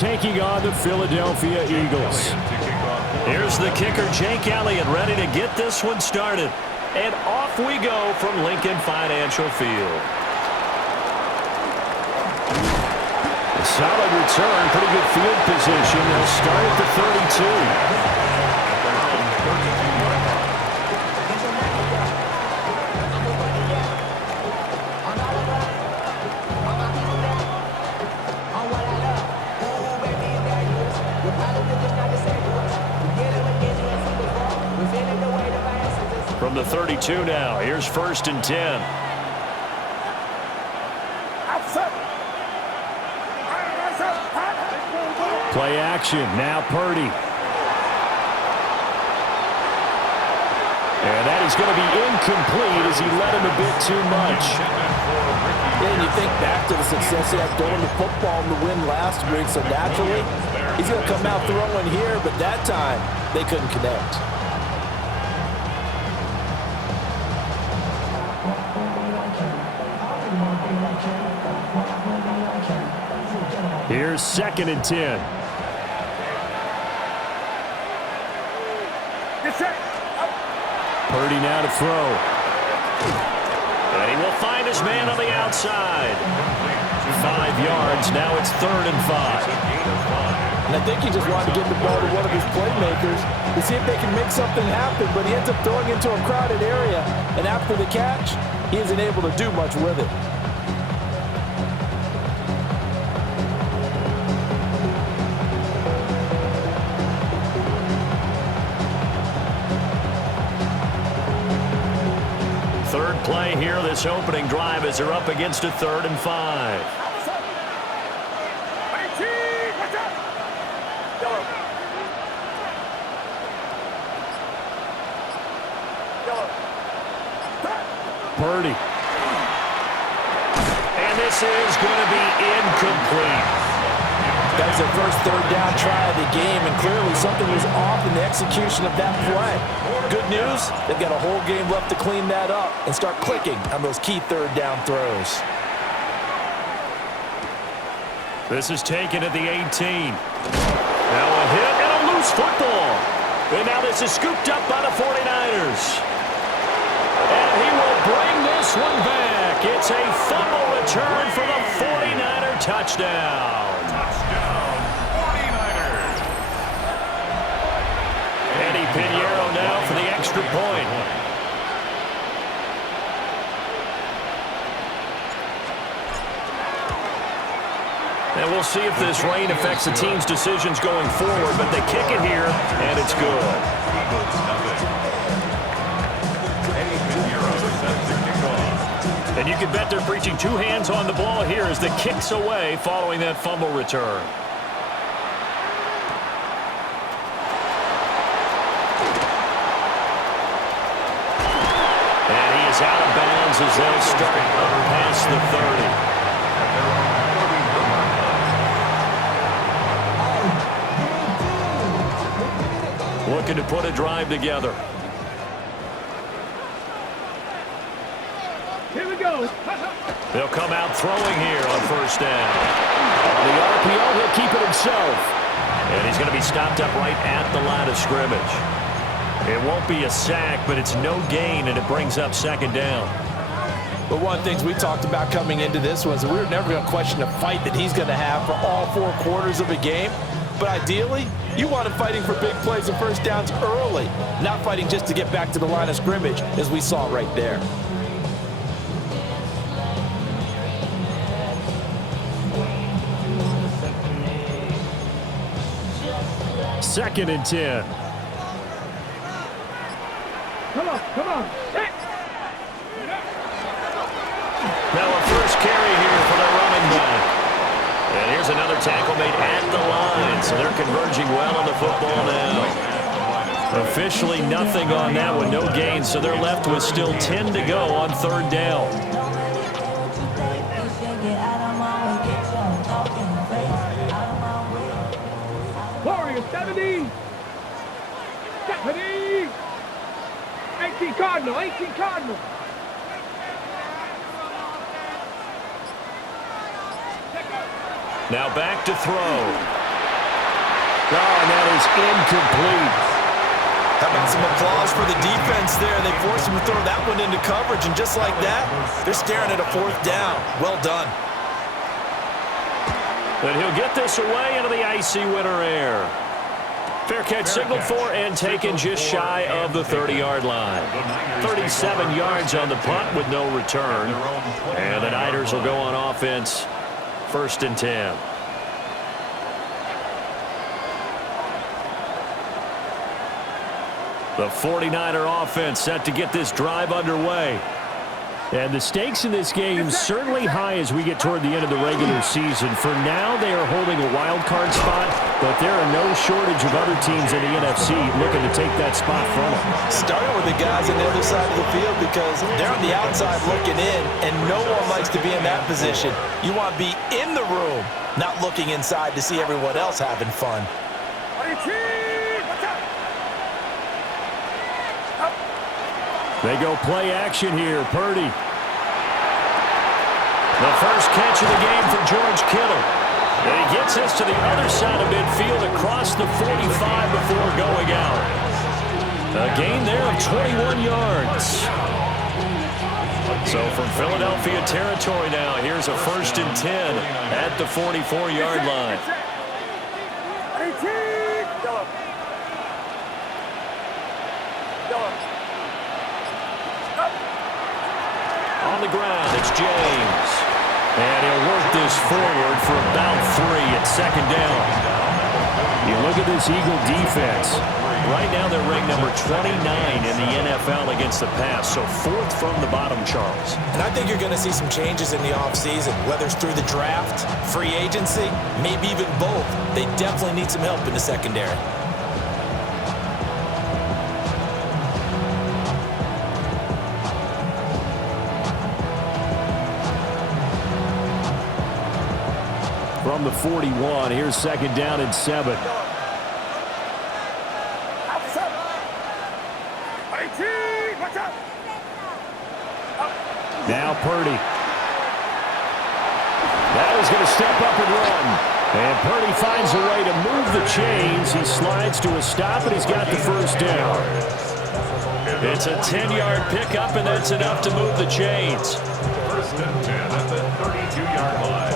taking on the Philadelphia Eagles. Here's the kicker, Jake Elliott, ready to get this one started. And off we go from Lincoln Financial Field. A solid return, pretty good field position. They'll start at the 32. From the 32 now, here's 1st and 10. Play action, now Purdy. And that is going to be incomplete as he led him a bit too much. Yeah, and you think back to the success he had throwing the football in the win last week, so naturally, he's going to come out throwing here, but that time, they couldn't connect. Here's 2nd and 10. Purdy now to throw. And he will find his man on the outside. 5 yards. Now it's 3rd and 5. And I think he just wanted to get the ball to one of his playmakers to see if they can make something happen, but he ends up throwing into a crowded area. And after the catch, he isn't able to do much with it. Third play here, this opening drive, as they're up against a 3rd and 5. Purdy. And this is going to be incomplete. That was their first 3rd down try of the game, and clearly something was off in the execution of that play. Good news, they've got a whole game left to clean that up and start clicking on those key 3rd down throws. This is taken at the 18. Now a hit and a loose football. And now this is scooped up by the 49ers. And he will bring this one back. It's a fumble return for the 49er touchdown. Eddie Pinheiro now for the extra point. And we'll see if this rain affects the team's decisions going forward, but they kick it here, and it's good. And you can bet they're preaching 2 hands on the ball here as the kick's away following that fumble return. Out of bounds as they'll start past the 30. Looking to put a drive together. Here we go. They'll come out throwing here on 1st down. On the RPO, he'll keep it himself. And he's going to be stopped up right at the line of scrimmage. It won't be a sack, but it's no gain, and it brings up 2nd down. But one of the things we talked about coming into this was we were never going to question the fight that he's going to have for all 4 quarters of a game. But ideally, you want him fighting for big plays and 1st downs early, not fighting just to get back to the line of scrimmage, as we saw right there. Second and 10. Come on, come on. Hey. Now a first carry here for the running back. And here's another tackle made at the line, so they're converging well on the football now. Officially nothing on that one, no gain, so they're left with still 10 to go on 3rd down. Warriors, 70. 70. 18 Cardinal, 18 Cardinal. Now back to throw. Oh, and that is incomplete. How about some applause for the defense there? They forced him to throw that one into coverage, and just like that, they're staring at a 4th down. Well done. And he'll get this away into the icy winter air. Fair catch signaled for and taken just shy of the 30-yard line. 37 yards on the punt with no return. And the Niners will go on offense, 1st and 10. The 49er offense set to get this drive underway. And the stakes in this game certainly high as we get toward the end of the regular season. For now, they are holding a wild card spot, but there are no shortage of other teams in the NFC looking to take that spot from them. Starting with the guys on the other side of the field because they're on the outside looking in, and no one likes to be in that position. You want to be in the room, not looking inside to see everyone else having fun. They go play action here. Purdy. The first catch of the game for George Kittle. And he gets this to the other side of midfield across the 45 before going out. A gain there of 21 yards. So from Philadelphia territory now, here's a 1st and 10 at the 44-yard line. On the ground, it's James. And he'll work this forward for about 3 at 2nd down. You look at this Eagle defense. Right now they're ranked number 29 in the NFL against the pass, so 4th from the bottom, Charles. And I think you're going to see some changes in the offseason, whether it's through the draft, free agency, maybe even both. They definitely need some help in the secondary. From the 41, here's 2nd down and 7. Now Purdy. That is going to step up and run. And Purdy finds a way to move the chains. He slides to a stop, and he's got the 1st down. It's a 10-yard pickup, and that's enough to move the chains. 1st and 10 at the 32-yard line.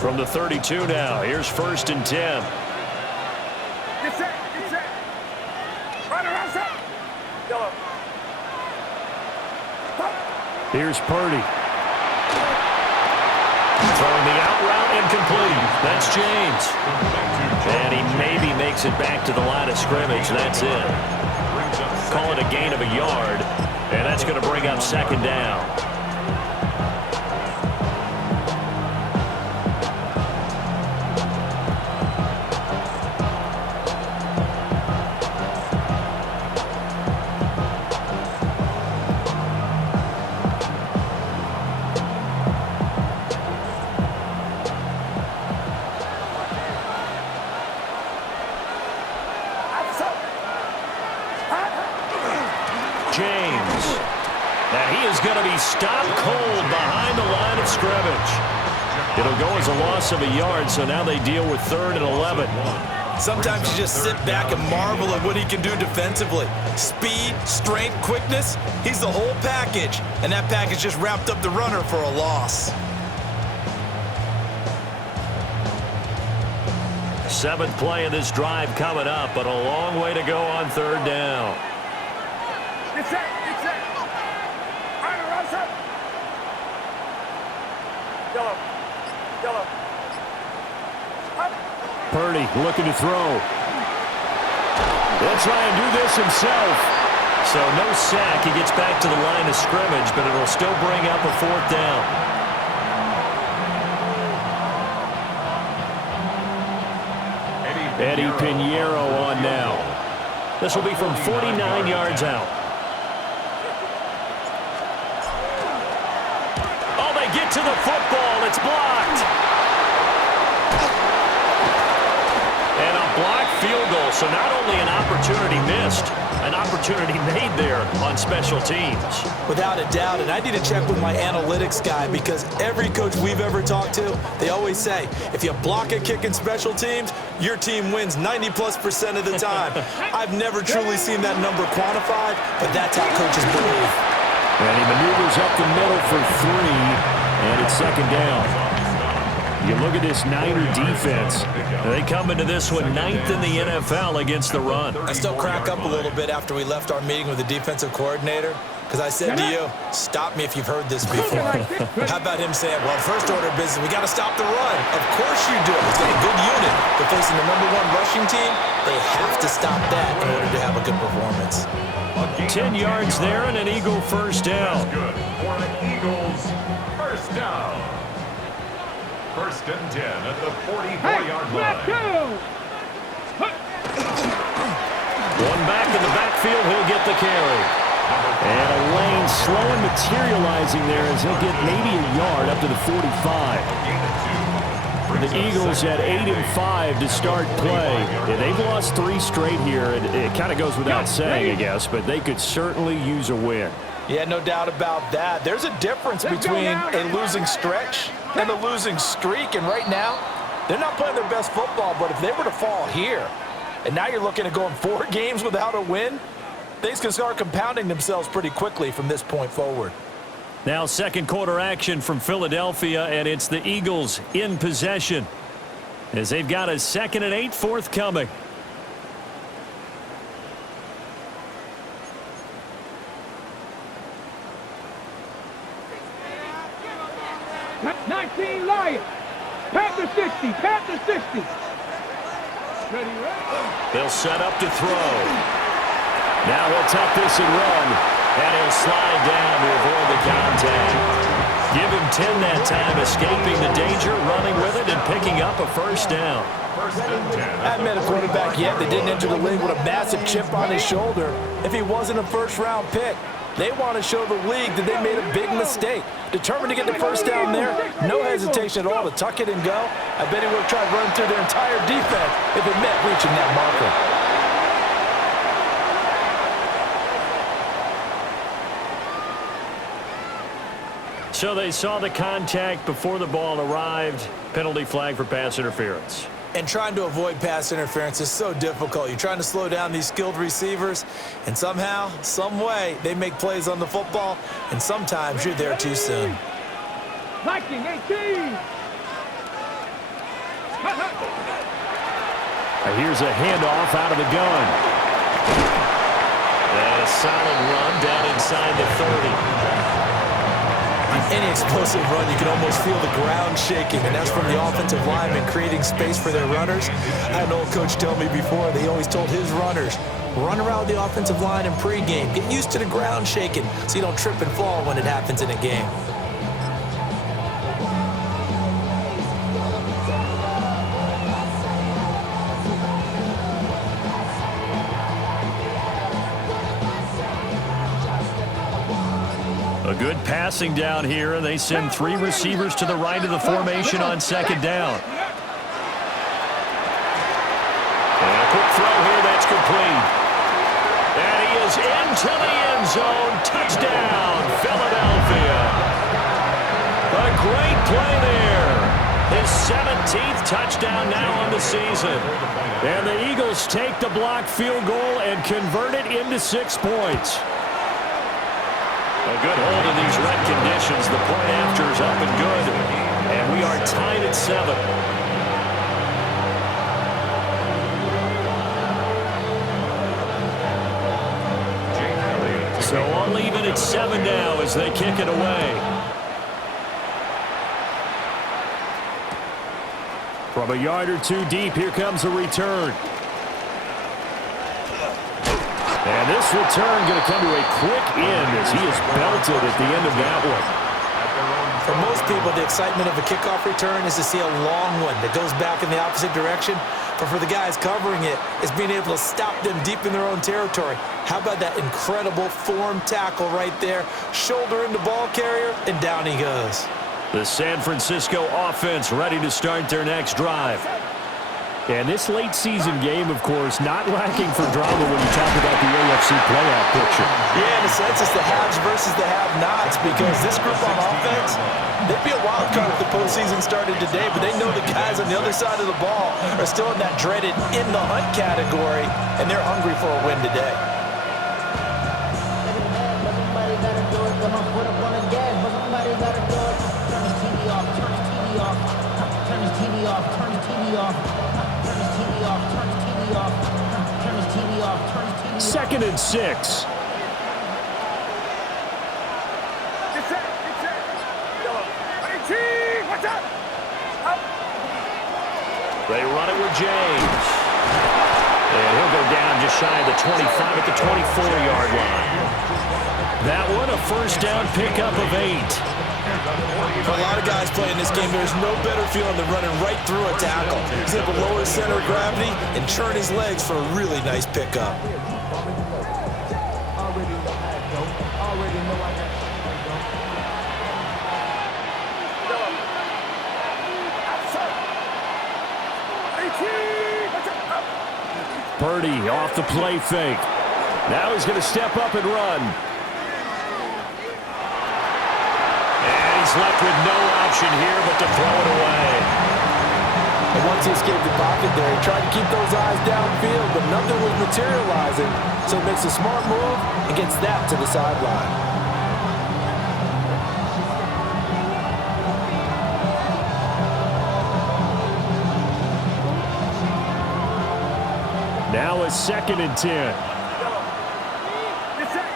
From the 32 now, here's 1st and 10. Get set, get set. Right around set. Yellow. Here's Purdy. Throwing the out route incomplete. That's James. And he maybe makes it back to the line of scrimmage. That's it. Call it a gain of a yard. And that's going to bring up 2nd down. James. And he is going to be stopped cold behind the line of scrimmage. It'll go as a loss of a yard, so now they deal with 3rd and 11. Sometimes you just sit back and marvel at what he can do defensively. Speed, strength, quickness, he's the whole package. And that package just wrapped up the runner for a loss. 7th play of this drive coming up, but a long way to go on 3rd down. Get set, get set. Right around set. Yellow. Yellow. Purdy looking to throw. He'll try and do this himself. So no sack. He gets back to the line of scrimmage, but it'll still bring up a 4th down. Eddie Pinheiro on now. This will be from 49 yards out. Oh, they get to the football. It's blocked. And a blocked field goal. So not only an opportunity missed, an opportunity opportunity made there on special teams. Without a doubt, and I need to check with my analytics guy because every coach we've ever talked to, they always say, if you block a kick in special teams, your team wins 90+% of the time. I've never truly seen that number quantified, but that's how coaches believe. And he maneuvers up the middle for 3, and it's second down. You look at this Niner defense. They come into this one 9th in the NFL against the run. I still crack up a little bit after we left our meeting with the defensive coordinator because I said to you, stop me if you've heard this before. How about him saying, well, first order of business, we got to stop the run. Of course you do. He's got a good unit. But facing the #1 rushing team, they have to stop that in order to have a good performance. 10 yards there and an Eagle first down. Good for the Eagles. First down. First and 10 at the 44-yard line. One back in the backfield, he'll get the carry. And a lane slow and materializing there as he'll get maybe a yard up to the 45. The Eagles at 8-5 to start play. Yeah, they've lost 3 straight here. It kind of goes without saying, I guess, but they could certainly use a win. Yeah, no doubt about that. There's a difference between a losing stretch and a losing streak, and right now, they're not playing their best football, but if they were to fall here, and now you're looking at going 4 games without a win, things can start compounding themselves pretty quickly from this point forward. Now second quarter action from Philadelphia, and it's the Eagles in possession as they've got a 2nd and 8 forthcoming. Lions. Panther 60. Panther 60. They'll set up to throw. Now he'll tuck this and run, and he'll slide down to avoid the contact. Give him 10 that time, escaping the danger, running with it, and picking up a first down. I haven't met a quarterback yet that didn't enter the league with a massive chip on his shoulder if he wasn't a first-round pick. They want to show the league that they made a big mistake. Determined to get the first down there, no hesitation at all to tuck it and go. I bet he would have tried to run through their entire defense if it meant reaching that marker. So they saw the contact before the ball arrived. Penalty flag for pass interference. And trying to avoid pass interference is so difficult. You're trying to slow down these skilled receivers, and somehow, some way, they make plays on the football, and sometimes you're there too soon. Viking 18. Here's a handoff out of the gun. And a solid run down inside the 30. Any explosive run, you can almost feel the ground shaking, and that's from the offensive linemen creating space for their runners. I had an old coach tell me before, they always told his runners, run around the offensive line in pregame. Get used to the ground shaking so you don't trip and fall when it happens in a game. A good passing down here, and they send 3 receivers to the right of the formation on second down. And a quick throw here, that's complete. And he is into the end zone. Touchdown, Philadelphia. A great play there. His 17th touchdown now on the season. And the Eagles take the blocked field goal and convert it into 6 points. A good hold in these red conditions. The point after is up and good. And we are tied at 7. So only even at 7 now as they kick it away. From a yard or 2 deep, here comes a return. And this return going to come to a quick end as he is belted at the end of that one. For most people, the excitement of a kickoff return is to see a long one that goes back in the opposite direction. But for the guys covering it, it's being able to stop them deep in their own territory. How about that incredible form tackle right there? Shoulder into ball carrier, and down he goes. The San Francisco offense ready to start their next drive. And this late season game, of course, not lacking for drama when you talk about the AFC playoff picture. Yeah, in a sense, it's the haves versus the have-nots, because this group on offense, they'd be a wild card if the postseason started today, but they know the guys on the other side of the ball are still in that dreaded in-the-hunt category, and they're hungry for a win today. Second and 6. Get set. Get set. Hey, watch out. Up. They run it with James. And he'll go down just shy of the 25 at the 24-yard line. That one, a first down pickup of 8. For a lot of guys playing this game, there's no better feeling than running right through a tackle. He's able to lower his center of gravity and turn his legs for a really nice pickup. Purdy off the play fake. Now he's going to step up and run. And he's left with no option here but to throw it away. And once he escaped the pocket there, he tried to keep those eyes downfield, but nothing was materializing. So he makes a smart move and gets that to the sideline. Now a second and 10. Get set.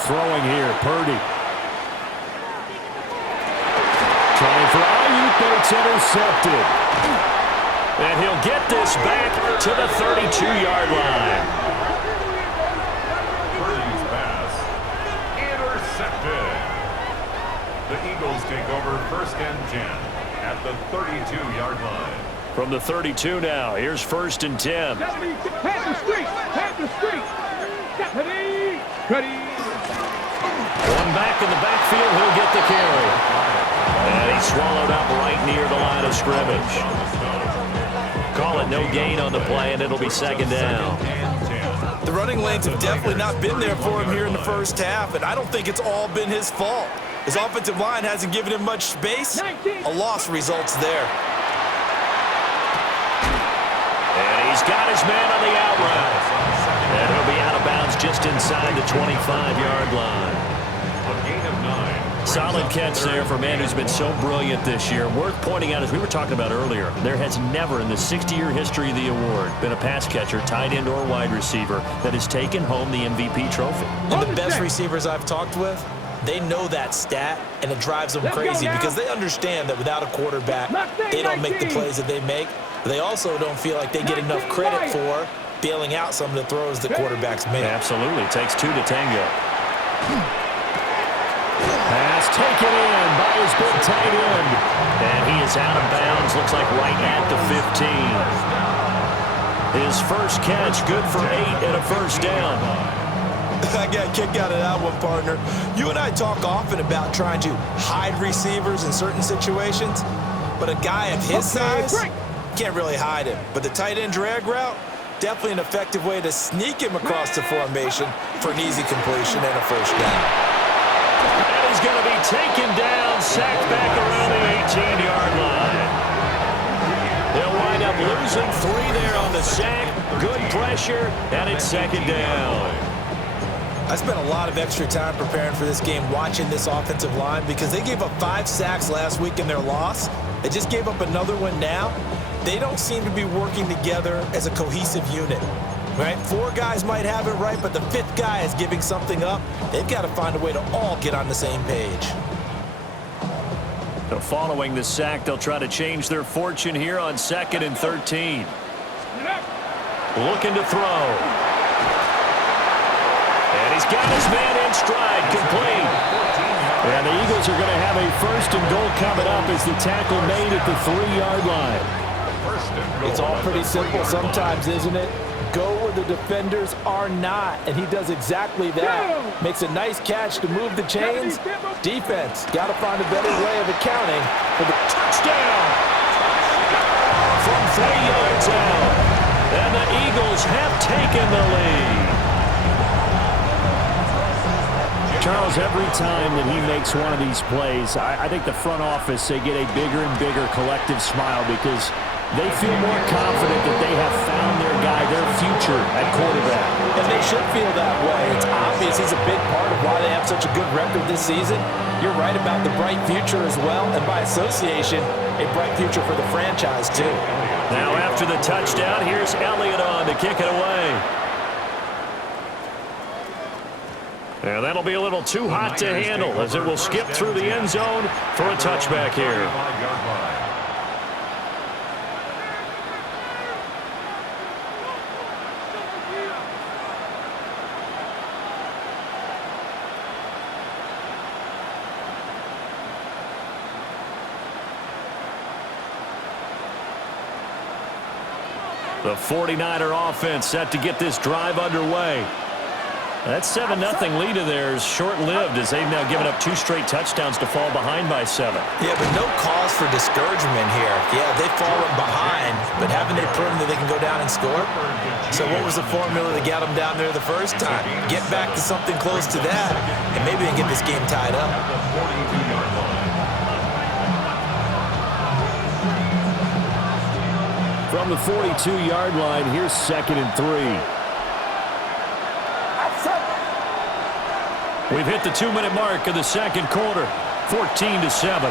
Throwing here, Purdy. Trying for Ayuk, but it's intercepted. And he'll get this back to the 32-yard line. Purdy's pass intercepted. The Eagles take over first and 10 at the 32-yard line. From the 32 now, here's first and 10. Head the street. Ready. One back in the backfield, he'll get the carry. And he's swallowed up right near the line of scrimmage. Call it no gain on the play, and it'll be second down. The running lanes have definitely not been there for him here in the first half, and I don't think it's all been his fault. His offensive line hasn't given him much space. A loss results there. And he's got his man on the out route. And he'll be out of bounds just inside the 25-yard line. A gain of 9. Solid catch there for a man who's been so brilliant this year. Worth pointing out, as we were talking about earlier, there has never in the 60-year history of the award been a pass catcher, tight end, or wide receiver that has taken home the MVP trophy. And the best receivers I've talked with, they know that stat, and it drives them crazy because they understand that without a quarterback, they don't make the plays that they make. They also don't feel like they get enough credit for bailing out some of the throws the quarterbacks make. Absolutely. Takes two to tango. Pass taken in by his big tight end. And he is out of bounds. Looks like right at the 15. His first catch, good for 8 and a first down. I got a kick out of that one, partner. You and I talk often about trying to hide receivers in certain situations, but a guy of his size can't really hide him. But the tight end drag route, definitely an effective way to sneak him across the formation for an easy completion and a first down. And he's going to be taken down, sacked back around the 18-yard line. They'll wind up losing 3 there on the sack. Good pressure, and it's second down. I spent a lot of extra time preparing for this game watching this offensive line because they gave up 5 sacks last week in their loss. They just gave up another one now. They don't seem to be working together as a cohesive unit. Right? 4 guys might have it right, but the 5th guy is giving something up. They've got to find a way to all get on the same page. So following the sack, they'll try to change their fortune here on 2nd and 13. Looking to throw. And he's got his man in stride, complete. And the Eagles are going to have a 1st and goal coming up as the tackle made at the 3-yard line. It's all pretty simple sometimes, isn't it? Go where the defenders are not, and he does exactly that. Makes a nice catch to move the chains. Defense, got to find a better way of accounting for the Touchdown! From 3 yards out. And the Eagles have taken the lead. Charles, every time that he makes one of these plays, I think the front office, they get a bigger and bigger collective smile because they feel more confident that they have found their guy, their future at quarterback. And they should feel that way. It's obvious he's a big part of why they have such a good record this season. You're right about the bright future as well, and by association, a bright future for the franchise too. Now after the touchdown, here's Elliott on to kick it away. And that'll be a little too hot to handle as it will skip through the end zone for a touchback here. The 49er offense set to get this drive underway. That 7-0 lead of theirs short-lived as they've now given up 2 straight touchdowns to fall behind by 7. Yeah, but no cause for discouragement here. Yeah, they've fallen behind, but haven't they proven that they can go down and score? So what was the formula that got them down there the first time? Get back to something close to that, and maybe they can get this game tied up. From the 42-yard line, here's 2nd and 3. We've hit the 2-minute mark of the second quarter, 14-7.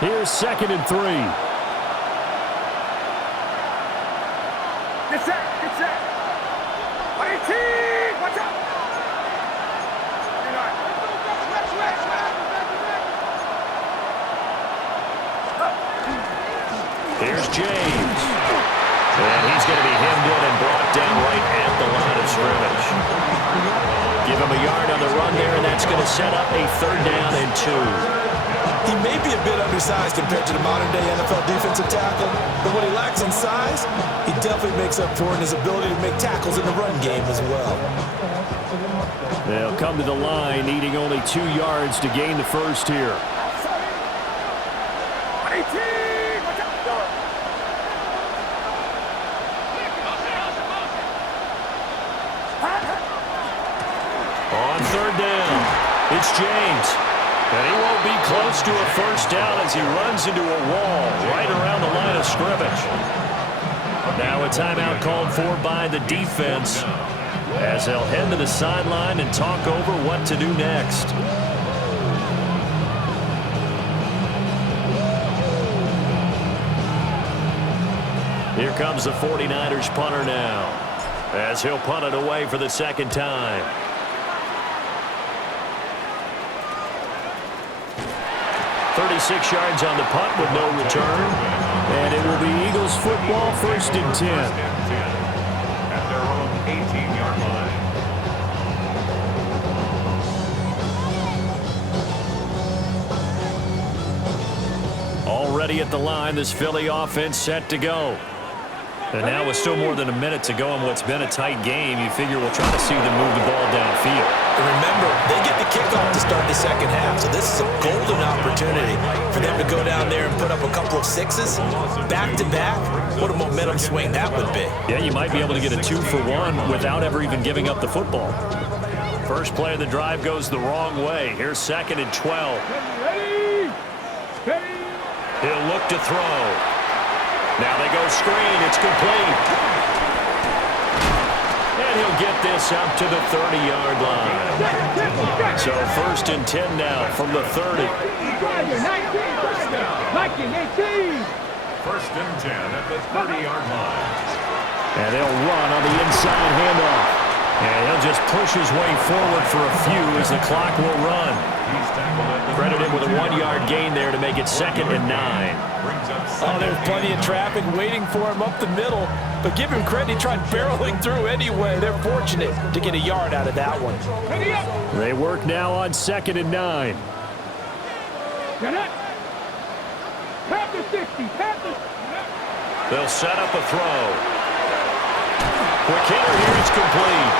Here's 2nd and 3. Get set, get set. 18, watch out. Here's James. And he's going to be hemmed in and brought down right at the line of scrimmage. Give him a yard on the run there, and that's going to set up a 3rd down and 2. He may be a bit undersized compared to the modern-day NFL defensive tackle, but what he lacks in size, he definitely makes up for in his ability to make tackles in the run game as well. They'll come to the line, needing only 2 yards to gain the first here. 18. On 3rd down, it's James. And he won't be close to a first down as he runs into a wall right around the line of scrimmage. Now a timeout called for by the defense as they'll head to the sideline and talk over what to do next. Here comes the 49ers punter now as he'll punt it away for the 2nd time. .36 yards on the punt with no return. And it will be Eagles football, 1st and 10. At their own 18-yard line. Already at the line, this Philly offense set to go. And now with still more than a minute to go in what's been a tight game, you figure we'll try to see them move the ball downfield. And remember, they get the kickoff to start the second half, so this is a golden opportunity for them to go down there and put up a couple of 6s back-to-back. What a momentum swing that would be. Yeah, you might be able to get a 2-for-1 without ever even giving up the football. First play of the drive goes the wrong way. Here's 2nd and 12. He'll look to throw. Now they go screen. It's complete. And he'll get this up to the 30-yard line. So 1st and 10 now from the 30. 19, 18. 1st and 10 at the 30-yard line. And they'll run on the inside handoff. And he'll just push his way forward for a few as the clock will run. Credit him with a 1-yard gain there to make it 2nd and 9. Brings up Oh, there's plenty of traffic waiting for him up the middle. But give him credit, he tried barreling through anyway. They're fortunate to get a yard out of that one. They work now on 2nd and 9. They'll set up a throw. Quick hitter here, it's complete.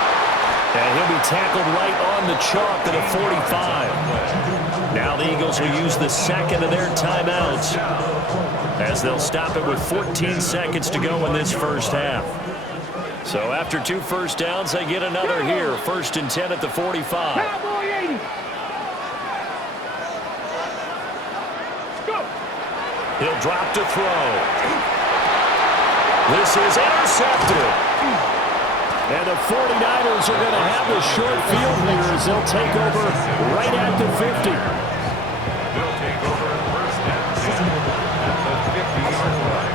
And he'll be tackled right on the chalk at a 45. Now the Eagles will use the second of their timeouts, as they'll stop it with 14 seconds to go in this first half. So after 2 first downs, they get another here. 1st and 10 at the 45. He'll drop to throw. This is intercepted. And the 49ers are going to have the short field here as they'll take over right at the 50. They'll take over 1st and 10 at the 50-yard line.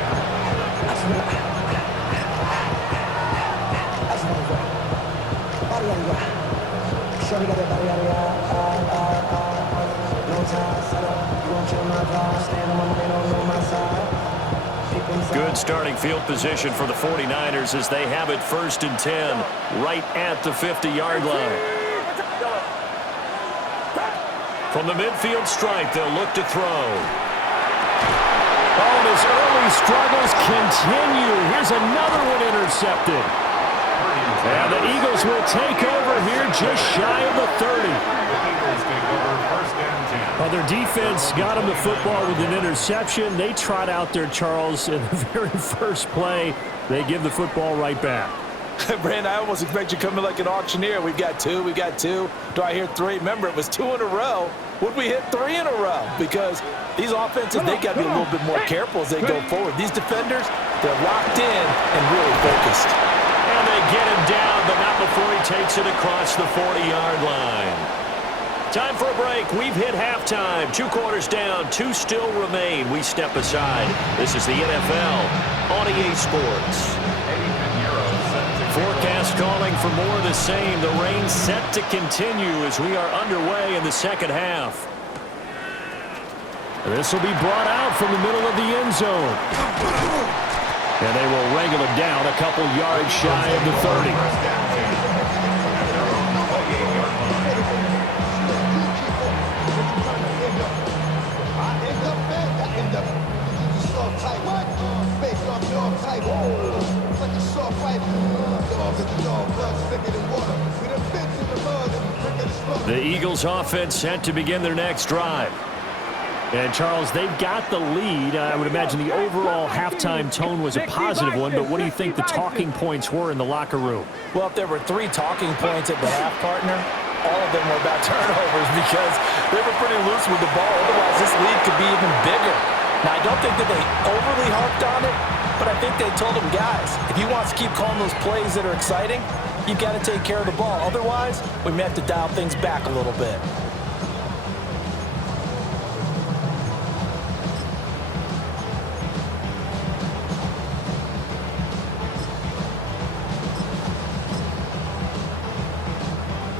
Good starting field position for the 49ers as they have it 1st and 10 right at the 50-yard line. From the midfield stripe, they'll look to throw. Oh, and his early struggles continue. Here's another one intercepted. And the Eagles will take over here just shy of the 30. The Eagles take over 1st and 10. Well, their defense got him the football with an interception. They trot out there, Charles, in the very first play. They give the football right back. Brandon, I almost expect you coming like an auctioneer. We've got 2, we got 2. Do I hear 3? Remember, it was 2 in a row. Would we hit 3 in a row? Because these offenses, they got to be a little bit more careful as they go forward. These defenders, they're locked in and really focused. And they get him down, but not before he takes it across the 40-yard line. Time for a break. We've hit halftime. 2 quarters down, 2 still remain. We step aside. This is the NFL on EA Sports. Forecast calling for more of the same. The rain set to continue as we are underway in the second half. This will be brought out from the middle of the end zone. And they will wrangle him down a couple yards shy of the 30. The Eagles offense set to begin their next drive. And, Charles, they've got the lead. I would imagine the overall halftime tone was a positive one, but what do you think the talking points were in the locker room? Well, if there were 3 talking points at the half, partner, all of them were about turnovers because they were pretty loose with the ball. Otherwise, this lead could be even bigger. Now, I don't think that they overly harped on it, but I think they told them, guys, if you want to keep calling those plays that are exciting, you've got to take care of the ball. Otherwise, we may have to dial things back a little bit.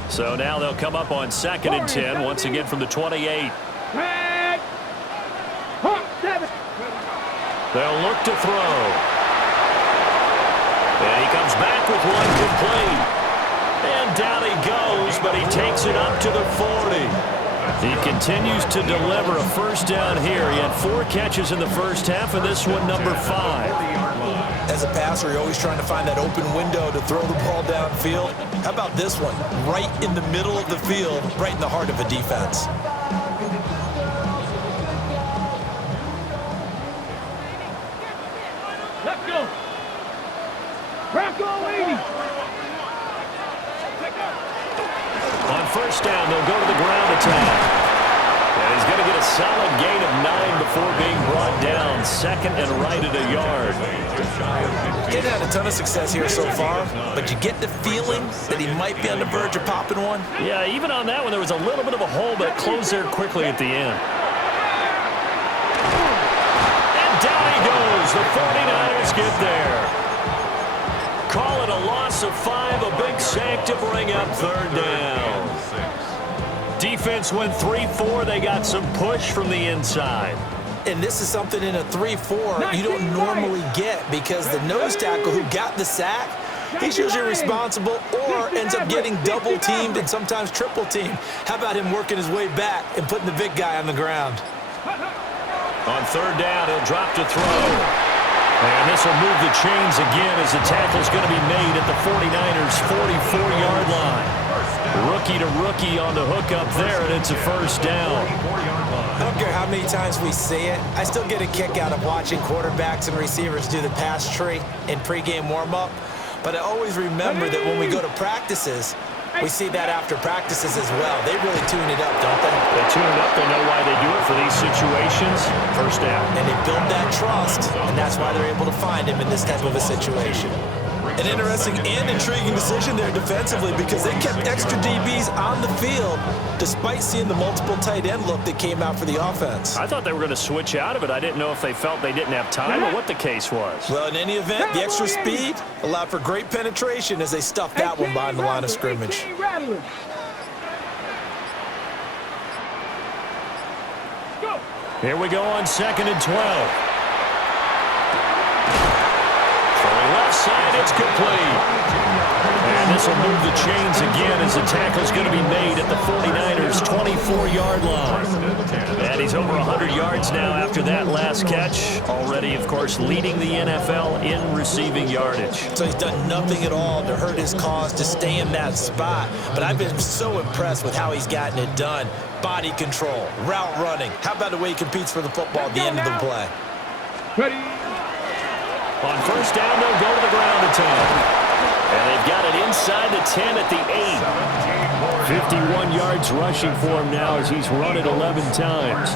So now they'll come up on 2nd and 10, once again from the 28. They'll look to throw. And he comes back with one complete. And down he goes, but he takes it up to the 40. He continues to deliver a first down here. He had 4 catches in the first half, and this one number 5. As a passer, you're always trying to find that open window to throw the ball downfield. How about this one? Right in the middle of the field, right in the heart of a defense. Let's go. Bronco 80. On first down, they'll go to the ground attack. And he's going to get a solid gain of 9 before being brought down. 2nd and right at a yard. He's had a ton of success here so far, but you get the feeling that he might be on the verge of popping one. Yeah, even on that one, there was a little bit of a hole, but it closed there quickly at the end. And down he goes. The 49ers get there. Call it a loss of 5, a big sack to bring up 3rd down. Defense went 3-4. They got some push from the inside. and this is something in a 3-4 you don't normally get, because the nose tackle who got the sack, he's usually responsible or ends up getting double teamed and sometimes triple teamed. How about him working his way back and putting the big guy on the ground? On third down, he'll drop to throw. And this will move the chains again as the tackle's going to be made at the 49ers' 44-yard line. Rookie to rookie on the hookup there, and it's a first down. I don't care how many times we see it. I still get a kick out of watching quarterbacks and receivers do the pass tree in pregame warm-up. But I always remember that when we go to practices, we see that after practices as well. They really tune it up, don't they? They tune it up. They know why they do it for these situations. First down. And they build that trust, and that's why they're able to find him in this type of a situation. An interesting and intriguing decision there defensively, because they kept extra DBs on the field despite seeing the multiple tight end look that came out for the offense. I thought they were going to switch out of it. I didn't know if they felt they didn't have time or what the case was. Well, in any event, the extra speed allowed for great penetration as they stuffed that one behind the line of scrimmage. Here we go on 2nd and 12. Left side, it's complete. And this will move the chains again as the tackle's going to be made at the 49ers' 24-yard line. And he's over 100 yards now after that last catch. Already, of course, leading the NFL in receiving yardage. So he's done nothing at all to hurt his cause to stay in that spot. But I've been so impressed with how he's gotten it done. Body control, route running. How about the way he competes for the football at the end of the play? Ready. On first down, they'll go to the ground attack. And they've got it inside the 10 at the 8. 51 yards rushing for him now as he's run it 11 times.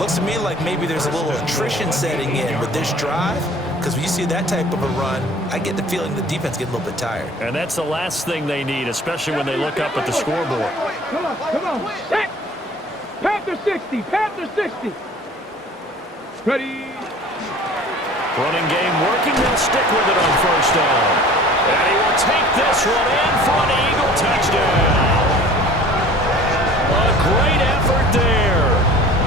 Looks to me like maybe there's a little attrition setting in with this drive, because when you see that type of a run, I get the feeling the defense gets a little bit tired. And that's the last thing they need, especially when they look up at the scoreboard. Come on, come on. Set. Panther 60, Panther 60. Ready. Running game working. They'll stick with it on first down. And he will take this one in for an Eagle touchdown. A great effort there.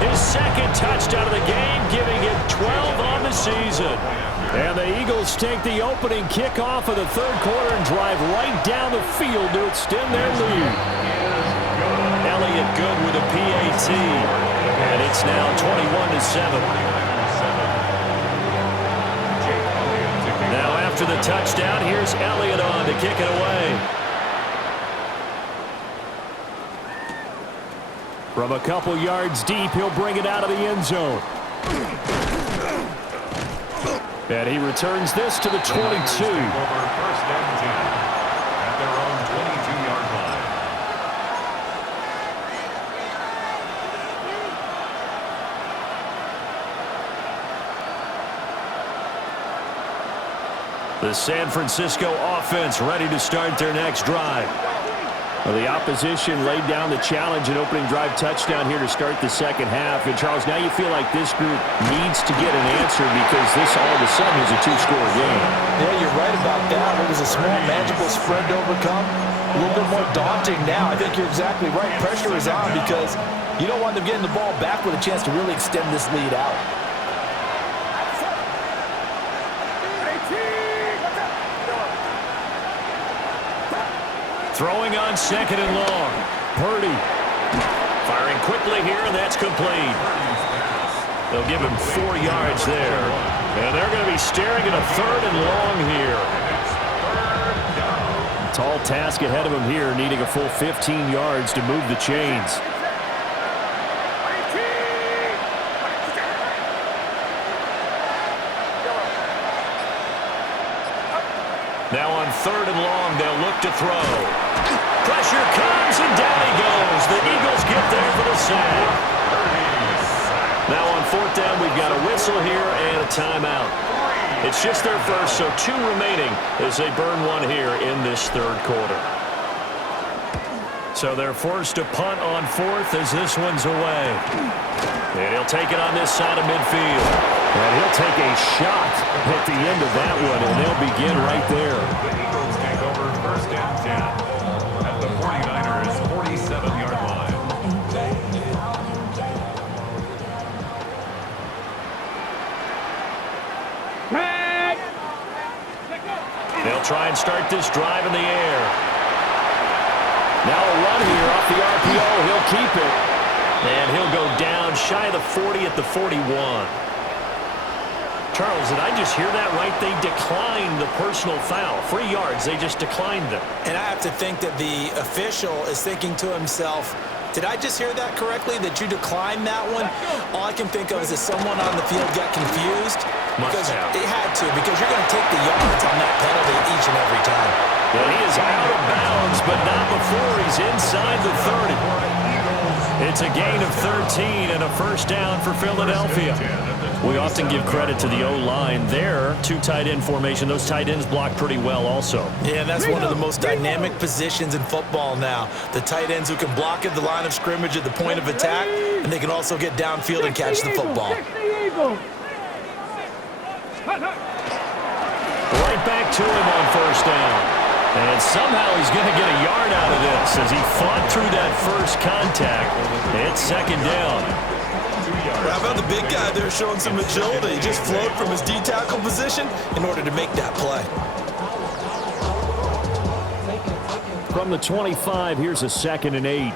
His second touchdown of the game, giving him 12 on the season. And the Eagles take the opening kickoff of the third quarter and drive right down the field to extend their lead. Elliott good with a PAT. And it's now 21-7. Now after the touchdown, here's Elliott on to kick it away. From a couple yards deep, he'll bring it out of the end zone. And he returns this to the 22. Over first and 10 at their own 22-yard line. The San Francisco offense ready to start their next drive. Well, the opposition laid down the challenge and opening drive touchdown here to start the second half. And, Charles, now you feel like this group needs to get an answer because this all of a sudden is a two-score game. Yeah, you're right about that. It was a small, manageable spread to overcome. A little bit more daunting now. I think you're exactly right. Pressure is on because you don't want them getting the ball back with a chance to really extend this lead out. Throwing on second and long. Purdy firing quickly here, and that's complete. They'll give him 4 yards there. And they're going to be staring at a third and long here. Tall task ahead of him here, needing a full 15 yards to move the chains. Now on third and long, they'll look to throw. Pressure comes, and down he goes. The Eagles get there for the sack. Now on fourth down, we've got a whistle here and a timeout. It's just their first, so 2 remaining as they burn one here in this third quarter. So they're forced to punt on fourth as this one's away. And he'll take it on this side of midfield. And he'll take a shot at the end of that one, and they'll begin right there. The Eagles take over first and 10 at the 49ers' 47-yard line. They'll try and start this drive in the air. Now a run here off the RPO. He'll keep it. And he'll go down shy of the 40 at the 41. Charles, did I just hear that right? They declined the personal foul. 3 yards, they just declined them. And I have to think that the official is thinking to himself, did I just hear that correctly, that you declined that one? All I can think of is that someone on the field got confused. Because it had to, because you're going to take the yards on that penalty each and every time. Well, he is out of bounds, but not before he's inside the 30. It's a gain of 13 and a first down for Philadelphia. We often give credit to the O-line there. 2 tight end formation. Those tight ends block pretty well also. Yeah, that's one of the most dynamic positions in football now. The tight ends who can block at the line of scrimmage at the point of attack, and they can also get downfield and catch the football. Right back to him on first down. And somehow he's going to get a yard out of this as he fought through that first contact. It's second down. How about the big guy there showing some agility? He just flowed from his D-tackle position in order to make that play. From the 25, here's a 2nd and 8.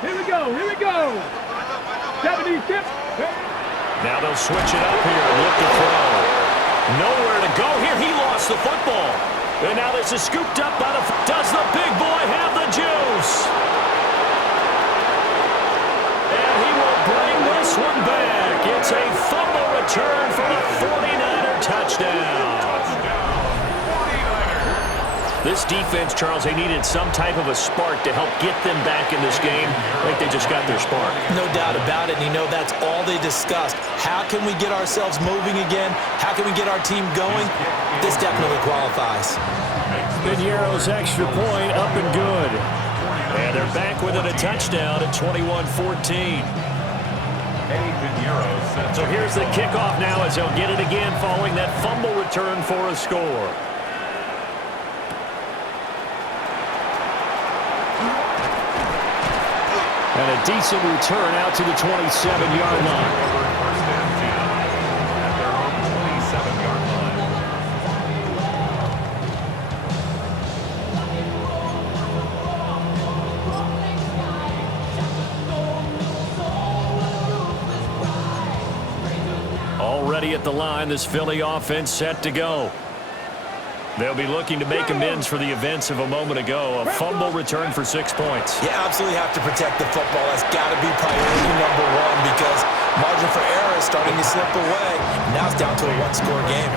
Here we go, here we go. 70 tip. Now they'll switch it up here and look to throw. Nowhere to go here. He lost the football. And now this is scooped up by the... Does the big boy have the juice? And he will bring this one back. It's a fumble return for the 49er touchdown. This defense, Charles, they needed some type of a spark to help get them back in this game. I think they just got their spark. No doubt about it. And you know, that's all they discussed. How can we get ourselves moving again? How can we get our team going? This definitely qualifies. Piñeiro's extra point up and good. And they're back within a touchdown at 21-14. So here's the kickoff now as they'll get it again following that fumble return for a score. And a decent return out to the 27-yard line. First and 10 at their own 27-yard line. Already at the line, this Philly offense set to go. They'll be looking to make amends for the events of a moment ago. A fumble return for 6 points. You absolutely have to protect the football. That's got to be priority number 1 because margin for error is starting to slip away. Now it's down to a 1-score game.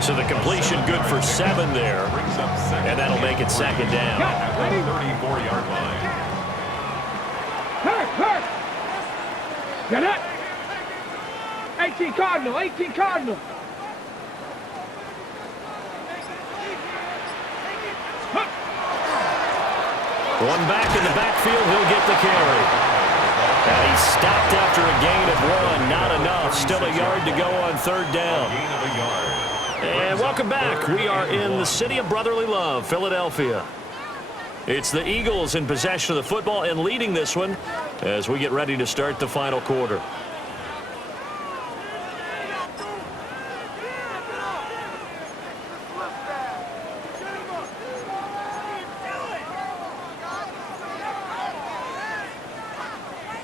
So the completion good for 7 there. And that'll make it second down. At the 34-yard line. Hurt! Get it! 18 Cardinal, 18 Cardinal. One back in the backfield, he'll get the carry. And he's stopped after a gain of 1. Not enough. Still a yard to go on third down. And welcome back. We are in the city of brotherly love, Philadelphia. It's the Eagles in possession of the football and leading this one as we get ready to start the final quarter.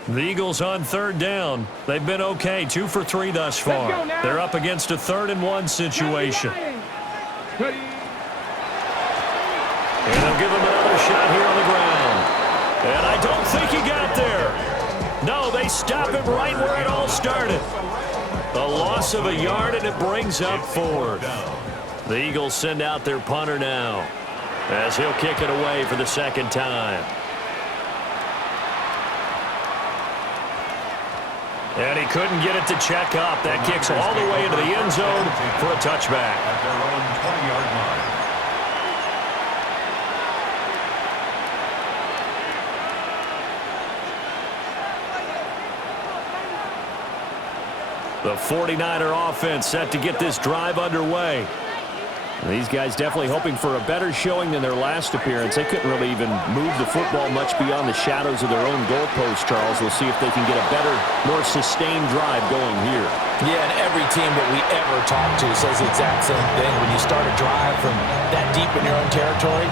The Eagles on third down. They've been okay, 2 for 3 thus far. They're up against a 3rd and 1 situation. And they'll give him another shot here on the ground. And I don't think he got there. No, they stop him right where it all started. A loss of a yard, and it brings up 4th. The Eagles send out their punter now as he'll kick it away for the second time. And he couldn't get it to check up. That kicks all the way into the end zone for a touchback. At their own 20-yard line. The 49er offense set to get this drive underway. These guys definitely hoping for a better showing than their last appearance. They couldn't really even move the football much beyond the shadows of their own goalpost, Charles. We'll see if they can get a better, more sustained drive going here. Yeah, and every team that we ever talk to says the exact same thing. When you start a drive from that deep in your own territory,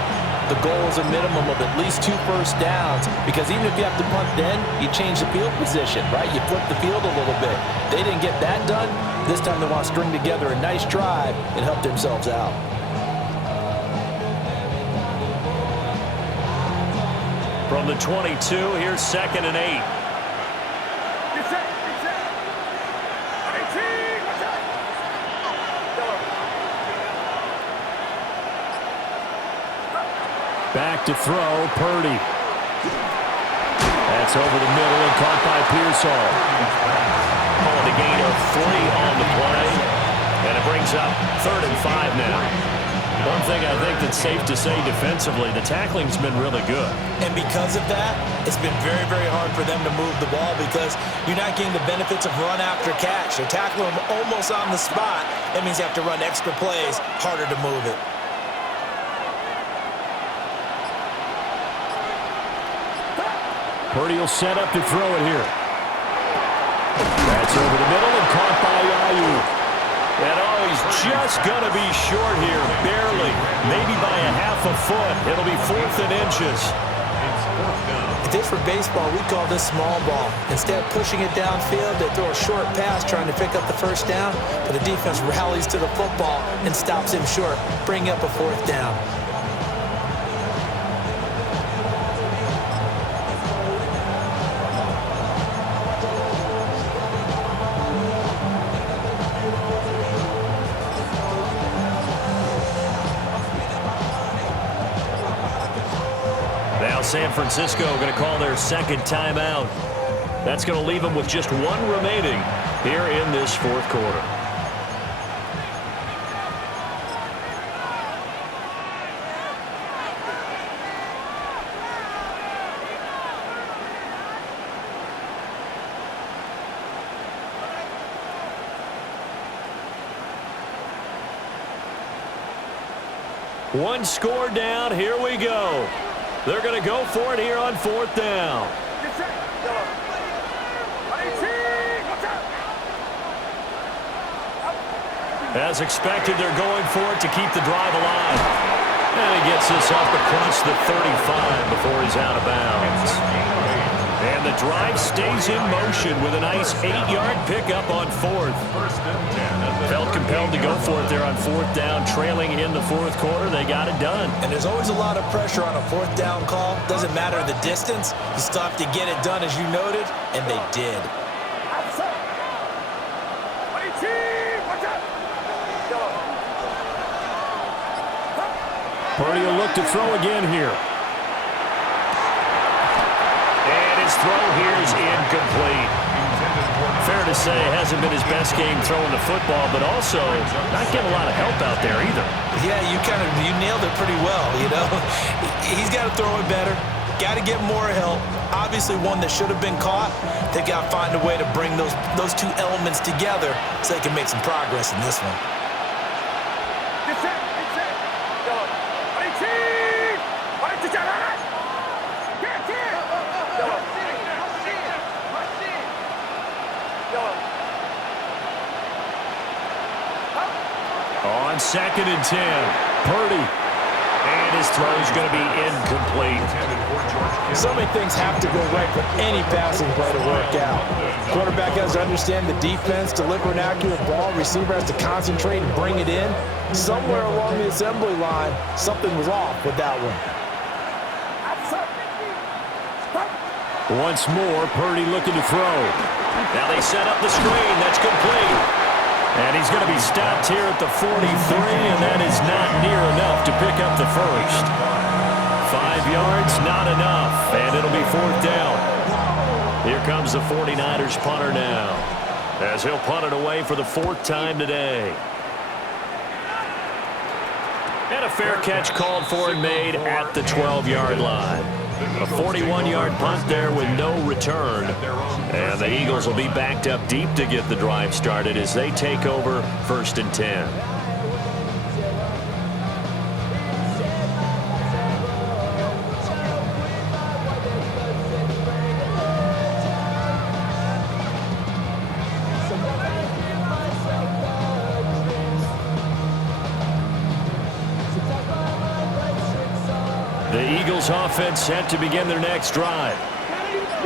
the goal is a minimum of at least 2 first downs, because even if you have to punt then, you change the field position, right? You flip the field a little bit. They didn't get that done. This time they want to string together a nice drive and help themselves out. From the 22, here's 2nd and 8. Back to throw, Purdy. That's over the middle and caught by Pearsall. Calling a gain of 3 on the play. And it brings up 3rd and 5 now. One thing I think that's safe to say defensively, the tackling's been really good. And because of that, it's been very, very hard for them to move the ball because you're not getting the benefits of run after catch. They're tackling them almost on the spot. That means you have to run extra plays, harder to move it. Purdy will set up to throw it here. That's over the middle and caught by Ayuk. And he's just going to be short here, barely, maybe by a half a foot. It'll be 4th and inches. If this were baseball, we call this small ball. Instead of pushing it downfield, they throw a short pass trying to pick up the first down, but the defense rallies to the football and stops him short, bringing up a 4th down. San Francisco going to call their 2nd timeout. That's going to leave them with just 1 remaining here in this 4th quarter. One score down. Here we go. They're going to go for it here on 4th down. As expected, they're going for it to keep the drive alive. And he gets this up across the 35 before he's out of bounds. And the drive stays in motion with a nice 8-yard pickup on 4th. Felt compelled to go for it there on 4th down, trailing in the 4th quarter. They got it done. And there's always a lot of pressure on a 4th down call. Doesn't matter the distance. You still have to get it done, as you noted, and they did. Purdy will look to throw again here. And his throw here is incomplete. Fair to say, it hasn't been his best game throwing the football, but also not getting a lot of help out there either. Yeah, you nailed it pretty well, you know. He's got to throw it better. Got to get more help. Obviously one that should have been caught. They've got to find a way to bring those 2 elements together so they can make some progress in this one. On 2nd and 10, Purdy. And his throw is going to be incomplete. So many things have to go right for any passing play to work out. Quarterback has to understand the defense, deliver an accurate ball. Receiver has to concentrate and bring it in. Somewhere along the assembly line, something was off with that one. Once more, Purdy looking to throw. Now they set up the screen. That's complete. And he's going to be stopped here at the 43, and that is not near enough to pick up the first. 5 yards, not enough, and it'll be 4th down. Here comes the 49ers punter now, as he'll punt it away for the 4th time today. And a fair catch called for and made at the 12-yard line. A 41-yard punt there with no return. And the Eagles will be backed up deep to get the drive started as they take over 1st and 10. The Eagles offense set to begin their next drive.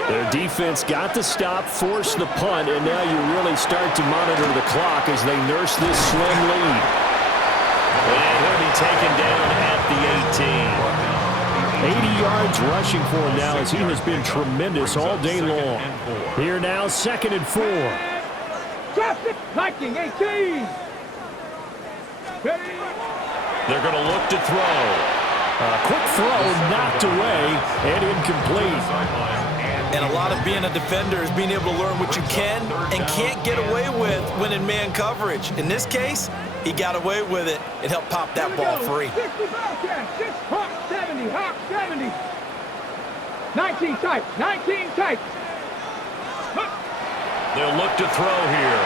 Their defense got the stop, forced the punt, and now you really start to monitor the clock as they nurse this slim lead. And he'll be taken down at the 18. 80 yards rushing for him now as he has been tremendous all day long. Here now, 2nd and 4. Traffic, Viking, 18. They're going to look to throw. A quick throw knocked away and incomplete. And a lot of being a defender is being able to learn what you can and can't get away with when in man coverage. In this case, he got away with it. It helped pop that ball free. 60 Bobcats, 6 Hawk 70, Hawk 70. 19 tight, 19 tight. They'll look to throw here.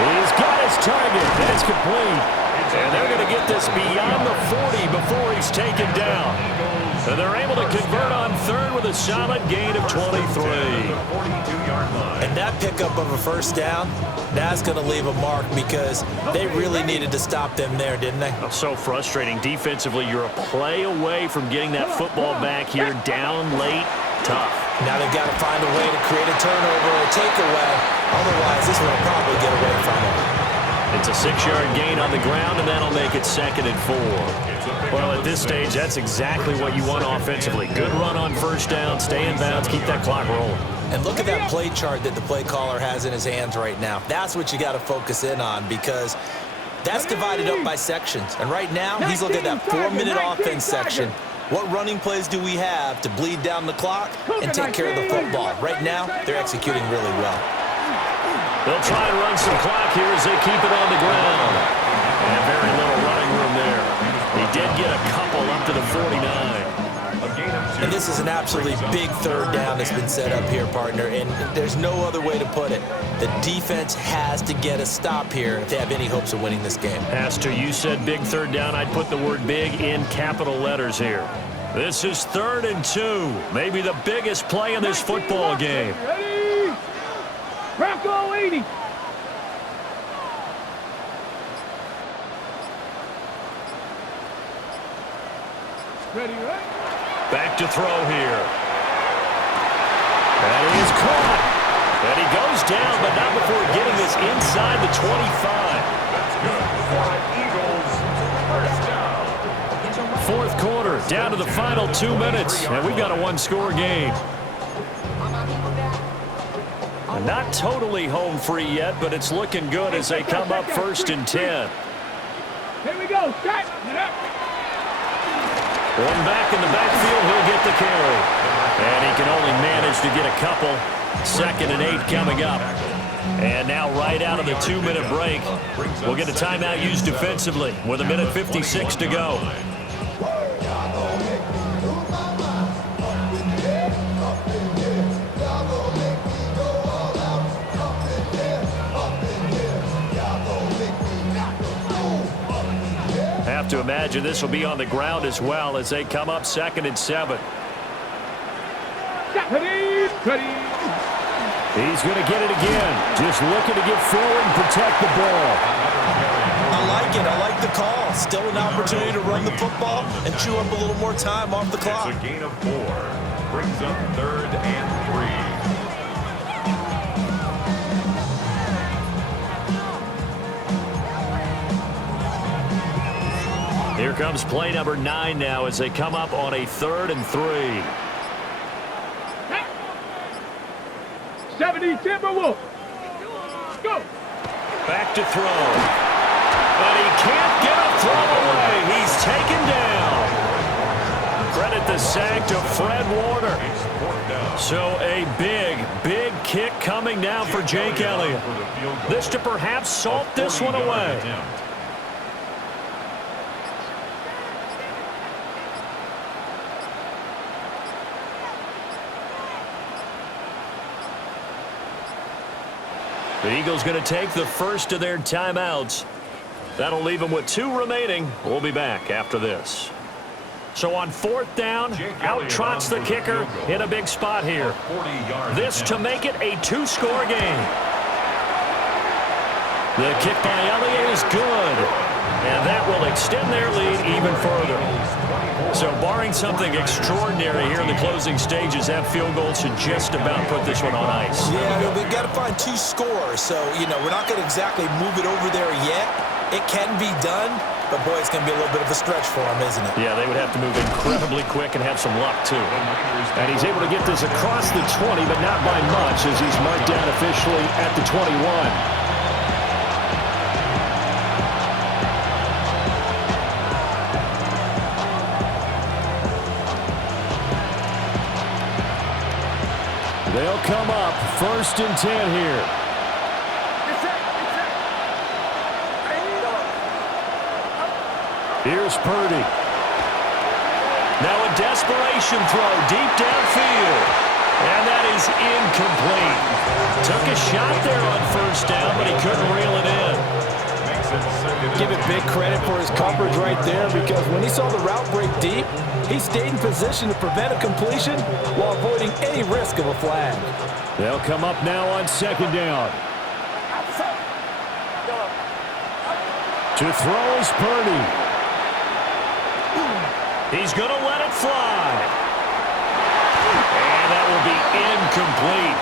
He's got his target. That's complete. And they're going to get this beyond the 40 before he's taken down. And they're able to convert on 3rd with a solid gain of 23. And that pickup of a 1st down, that's going to leave a mark because they really needed to stop them there, didn't they? So frustrating. Defensively, you're a play away from getting that football back here. Down late, tough. Now they've got to find a way to create a turnover or a takeaway. Otherwise, this one will probably get away from them. It's a 6-yard gain on the ground, and that'll make it 2nd and 4. Well, at this stage, that's exactly what you want offensively. Good run on 1st down, stay in bounds, keep that clock rolling. And look at that play chart that the play caller has in his hands right now. That's what you got to focus in on because that's divided up by sections. And right now, he's looking at that 4-minute offense section. What running plays do we have to bleed down the clock and take care of the football? Right now, they're executing really well. They'll try to run some clock here as they keep it on the ground. And very little running room there. He did get a couple up to the 49. And this is an absolutely big 3rd down that's been set up here, partner, and there's no other way to put it. The defense has to get a stop here if they have any hopes of winning this game. As to you said big 3rd down, I'd put the word big in capital letters here. This is 3rd and 2, maybe the biggest play in this football game. Ready? Bronco 80. Ready, right? Back to throw here. And he is caught. And he goes down, but not before getting this inside the 25. That's good for Eagles. 1st down. 4th quarter, down to the final 2 minutes, and we've got a 1-score game. Not totally home free yet, but it's looking good as they come up 1st and 10. Here we go. Start. One back in the backfield, he'll get the carry. And he can only manage to get a couple. 2nd and 8 coming up. And now right out of the 2-minute break, we'll get a timeout used defensively with 1:56 to go. Have to imagine this will be on the ground as well as they come up 2nd and 7. Ready. He's going to get it again. Just looking to get forward and protect the ball. I like it. I like the call. Still an opportunity to run the football and chew up a little more time off the clock. It's a gain of 4. Brings up 3rd and 3. Here comes play number 9 now as they come up on a 3rd and 3. 70 Timberwolves. Go. Back to throw. But he can't get a throw away. He's taken down. Credit the sack to Fred Warner. So a big kick coming now for Jake Elliott. This to perhaps salt this one away. The Eagles going to take the first of their timeouts. That'll leave them with 2 remaining. We'll be back after this. So on 4th down, out trots the kicker in a big spot here. This to make it a 2-score game. The kick by Elliott is good. And that will they'll extend their lead even further. So barring something extraordinary here in the closing stages, that field goal should just about put this one on ice. Yeah, we've got to find 2 scores. So, we're not going to exactly move it over there yet. It can be done, but, boy, it's going to be a little bit of a stretch for them, isn't it? Yeah, they would have to move incredibly quick and have some luck, too. And he's able to get this across the 20, but not by much as he's marked down officially at the 21. They'll come up 1st and 10 here. Here's Purdy. Now a desperation throw deep downfield. And that is incomplete. Took a shot there on 1st down, but he couldn't reel it in. Give it big credit for his coverage right there, because when he saw the route break deep, he stayed in position to prevent a completion while avoiding any risk of a flag. They'll come up now on 2nd down. To throw is Purdy. He's going to let it fly. And that will be incomplete.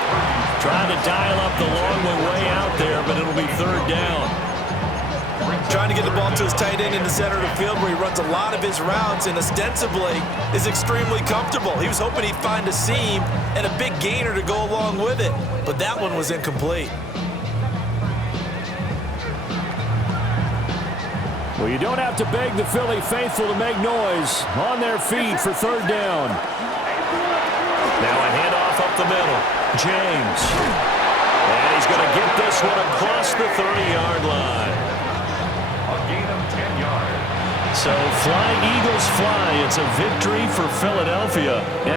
Trying to dial up the long way out there, but it'll be 3rd down. Trying to get the ball to his tight end in the center of the field where he runs a lot of his routes and ostensibly is extremely comfortable. He was hoping he'd find a seam and a big gainer to go along with it, but that one was incomplete. Well, you don't have to beg the Philly faithful to make noise. On their feet for 3rd down. Now a handoff up the middle. James. And he's going to get this one across the 30-yard line. A gain of 10 yards. So fly, Eagles fly. It's a victory for Philadelphia.